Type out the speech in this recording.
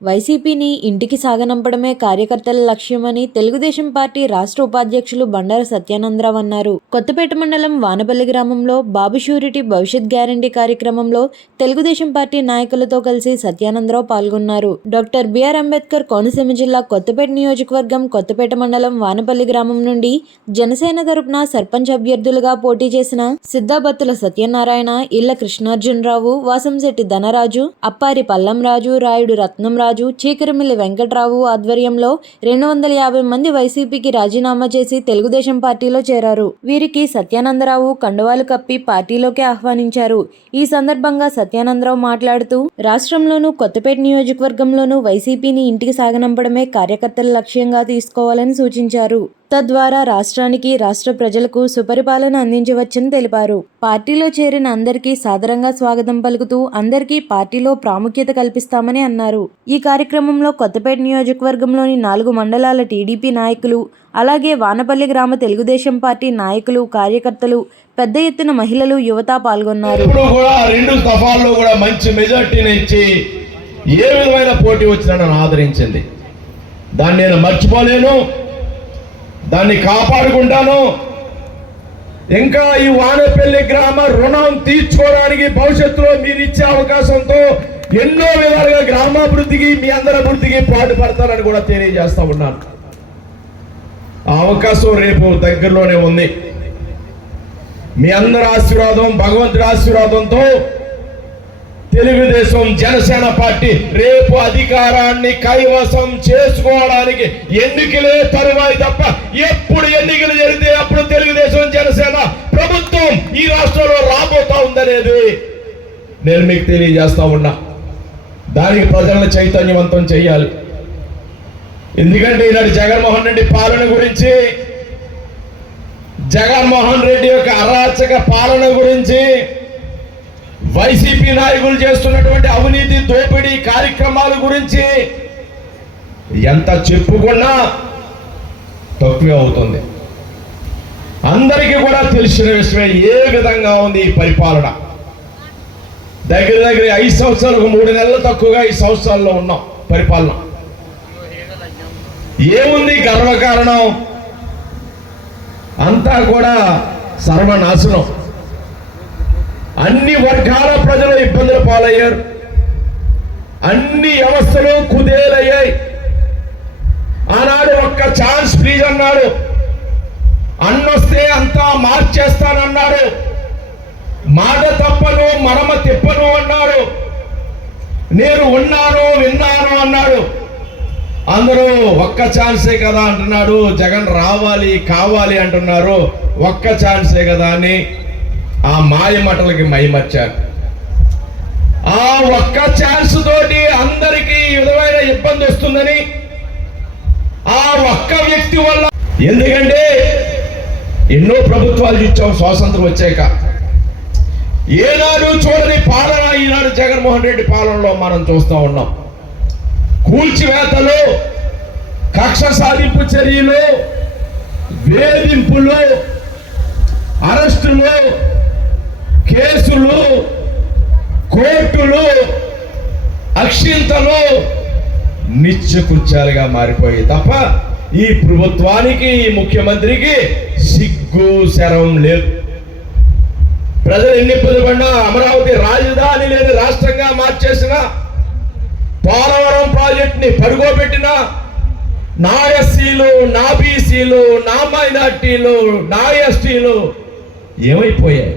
వైసీపీని ఇంటికి సాగనంపడమే కార్యకర్తల లక్ష్యమని తెలుగుదేశం పార్టీ రాష్ట్ర ఉపాధ్యక్షులు బండారు సత్యానందరావు అన్నారు. కొత్తపేట మండలం వానపల్లి గ్రామంలో బాబు షూరిటీ భవిష్యత్ గ్యారంటీ కార్యక్రమంలో తెలుగుదేశం పార్టీ నాయకులతో కలిసి సత్యానందరావు పాల్గొన్నారు. డాక్టర్ బిఆర్ అంబేద్కర్ కోనసీమ జిల్లా కొత్తపేట నియోజకవర్గం కొత్తపేట మండలం వానపల్లి గ్రామం నుండి జనసేన తరపున సర్పంచ్ అభ్యర్థులుగా పోటీ చేసిన సిద్ధాబత్తుల సత్యనారాయణ ఇళ్ళ కృష్ణార్జునరావు వాసంశెట్టి ధనరాజు అప్పారి పల్లంరాజు రాయుడు రత్నంరాజు రాజు చీకరమిల్లి వెంకట్రావు ఆధ్వర్యంలో రెండు వందల యాభై మంది వైసీపీకి రాజీనామా చేసి తెలుగుదేశం పార్టీలో చేరారు. వీరికి సత్యానందరావు కండువాలు కప్పి పార్టీలోకి ఆహ్వానించారు. ఈ సందర్భంగా సత్యానందరావు మాట్లాడుతూ రాష్ట్రంలోనూ కొత్తపేట నియోజకవర్గంలోనూ వైసీపీని ఇంటికి సాగనంపడమే కార్యకర్తల లక్ష్యంగా తీసుకోవాలని సూచించారు. తద్వారా రాష్ట్రానికి రాష్ట్ర ప్రజలకు సుపరిపాలన అందించవచ్చని తెలిపారు. పార్టీలో చేరిన అందరికీ సాదరంగా స్వాగతం పలుకుతూ అందరికీ పార్టీలో ప్రాముఖ్యత కల్పిస్తామని అన్నారు. ఈ కార్యక్రమంలో కొత్తపేట నియోజకవర్గంలోని నాలుగు మండలాల టీడీపీ నాయకులు అలాగే వానపల్లి గ్రామ తెలుగుదేశం పార్టీ నాయకులు కార్యకర్తలు పెద్ద ఎత్తున మహిళలు యువత పాల్గొన్నారు. రెండు కూడా మంచి మెజార్టీని ఇచ్చి ఏ విధమైన పోటీ వచ్చినా నన్ను ఆదరించింది. దాన్ని నేను మర్చిపోలేను. దాన్ని కాపాడుకుంటాను. ఇంకా ఈ వానపల్లి గ్రామ రుణం తీర్చుకోవడానికి భవిష్యత్తులో మీరు ఇచ్చే అవకాశంతో ఎన్నో విధాలుగా గ్రామాభివృద్ధికి మీ అందరి అభివృద్ధికి పాటుపడతారని కూడా తెలియజేస్తా ఉన్నాను. ఆ అవకాశం రేపు దగ్గరలోనే ఉంది. మీ అందరి ఆశీర్వాదం భగవంతుడి ఆశీర్వాదంతో తెలుగుదేశం జనసేన పార్టీ రేపు అధికారాన్ని కైవసం చేసుకోవడానికి ఎన్నికలే తరువాయి తప్ప ఎప్పుడు ఎన్నికలు జరిగితే అప్పుడు తెలుగుదేశం జనసేన ప్రభుత్వం ఈ రాష్ట్రంలో రాబోతా ఉందనేది నేను మీకు తెలియజేస్తా ఉన్నా. దానికి ప్రజలను చైతన్యవంతం చేయాలి. ఎందుకంటే ఈనాడు జగన్మోహన్ రెడ్డి పాలన గురించి జగన్మోహన్ రెడ్డి యొక్క అరాచక పాలన గురించి వైసీపీ నాయకులు చేస్తున్నటువంటి అవినీతి దోపిడీ కార్యక్రమాల గురించి ఎంత చెప్పుకున్నా తక్కువే అవుతుంది. అందరికీ కూడా తెలిసిన విషయమే ఏ విధంగా ఉంది ఈ పరిపాలన? దగ్గర దగ్గర ఐదు సంవత్సరాలకు మూడు నెలలు తక్కువగా ఈ సంవత్సరాల్లో ఉన్నాం పరిపాలన. ఏముంది గర్వకారణం? అంతా కూడా సర్వనాశనం. అన్ని వర్గాల ప్రజలు ఇబ్బందులు పాలయ్యారు. అన్ని వ్యవస్థలు కుదేలయ్యాయి. ఆనాడు ఒక్క ఛాన్స్ ప్లీజ్ అన్నాడు అన్నొస్తే అంతా మార్చేస్తానన్నాడు. మాట తప్పను మడమ తిప్పను అన్నాడు. నేను ఉన్నాను విన్నాను అన్నాడు. అందరూ ఒక్క ఛాన్సే కదా అంటున్నాడు. జగన్ రావాలి కావాలి అంటున్నారు. ఒక్క ఛాన్సే కదా అని ఆ మాయ మాటలకి మైమర్చారు ఆ ఒక్క ఛాన్స్ తోటి అందరికీ విధమైన ఇబ్బంది వస్తుందని ఆ ఒక్క వ్యక్తి వల్ల ఎందుకంటే ఎన్నో ప్రభుత్వాలు ఇచ్చాం స్వాతంత్రం వచ్చాక. ఏనాడు చూడని పాలన ఈనాడు జగన్మోహన్ రెడ్డి పాలనలో మనం చూస్తూ ఉన్నాం. కూల్చివేతలు కక్ష సాధింపు చర్యలు వేధింపులు అరెస్టులు కోర్టులు అక్షింతలు నిత్యకృత్యాలుగా మారిపోయి తప్ప ఈ ప్రభుత్వానికి ఈ ముఖ్యమంత్రికి సిగ్గు శరం లేదు. ప్రజలు ఎన్ని ఇబ్బంది అమరావతి రాజధాని లేని రాష్ట్రంగా మార్చేసిన పోలవరం ప్రాజెక్టుని పడుకోబెట్టిన నా ఎస్సీలు నా బీసీలు నా మైనార్టీలు నా ఎస్టీలు ఏమైపోయాయి?